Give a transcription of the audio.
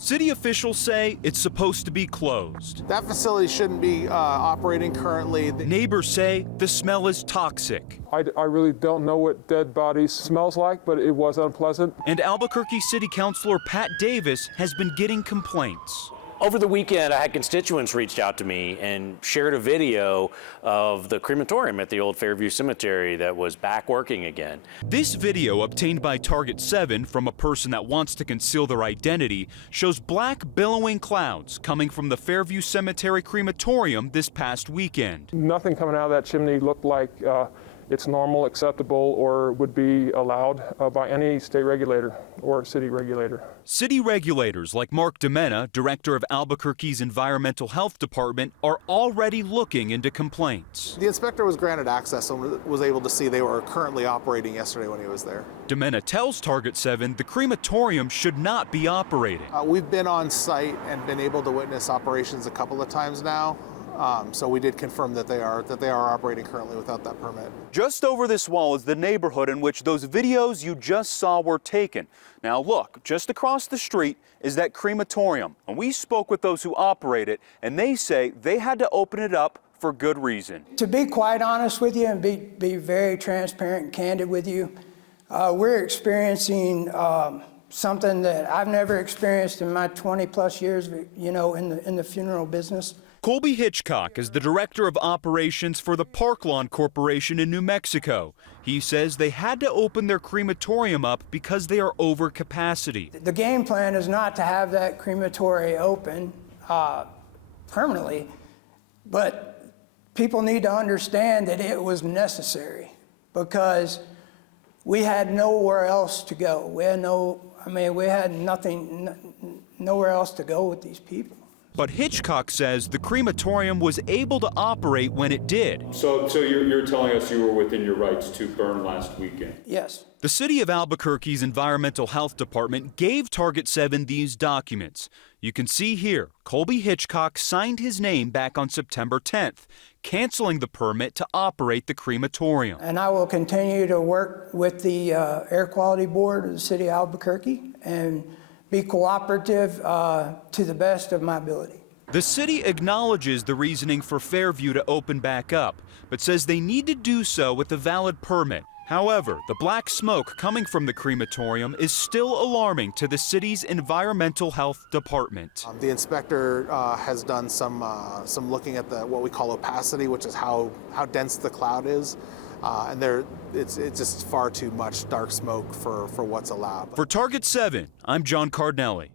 City officials say it's supposed to be closed. That facility shouldn't be operating currently. Neighbors say the smell is toxic. I really don't know what dead bodies smells like, but it was unpleasant. And Albuquerque City Councilor Pat Davis has been getting complaints. Over the weekend, I had constituents reached out to me and shared a video of the crematorium at the old Fairview Cemetery that was back working again. This video, obtained by Target 7 from a person that wants to conceal their identity, shows black billowing clouds coming from the Fairview Cemetery crematorium this past weekend. Nothing coming out of that chimney looked like it's normal, acceptable, or would be allowed by any state regulator or city regulator. City regulators like Mark DiMenna, director of Albuquerque's Environmental Health Department, are already looking into complaints. The inspector was granted access and was able to see they were currently operating yesterday when he was there. DiMenna tells Target 7 the crematorium should not be operating. We've been on site and been able to witness operations a couple of times now. So we did confirm that they are operating currently without that permit. Just over this wall is the neighborhood in which those videos you just saw were taken. Now look, just across the street is that crematorium, and we spoke with those who operate it, and they say they had to open it up for good reason. To be quite honest with you and be very transparent and candid with you, we're experiencing something that I've never experienced in my 20+ years, you know, in the funeral business. Colby Hitchcock is the director of operations for the Park Lawn Corporation in New Mexico. He says they had to open their crematorium up because they are over capacity. The game plan is not to have that crematory open permanently, but people need to understand that it was necessary because we had nowhere else to go. We had nowhere else to go with these people. But Hitchcock says the crematorium was able to operate when it did. So you're telling us you were within your rights to burn last weekend? Yes. The City of Albuquerque's Environmental Health Department gave Target 7 these documents. You can see here, Colby Hitchcock signed his name back on September 10th, canceling the permit to operate the crematorium. And I will continue to work with the Air Quality Board of the City of Albuquerque and be cooperative to the best of my ability. The city acknowledges the reasoning for Fairview to open back up, but says they need to do so with a valid permit. However, the black smoke coming from the crematorium is still alarming to the city's Environmental Health Department. The inspector has done some looking at what we call opacity, which is how dense the cloud is. And it's just far too much dark smoke for what's allowed. For Target 7, I'm John Cardinelli.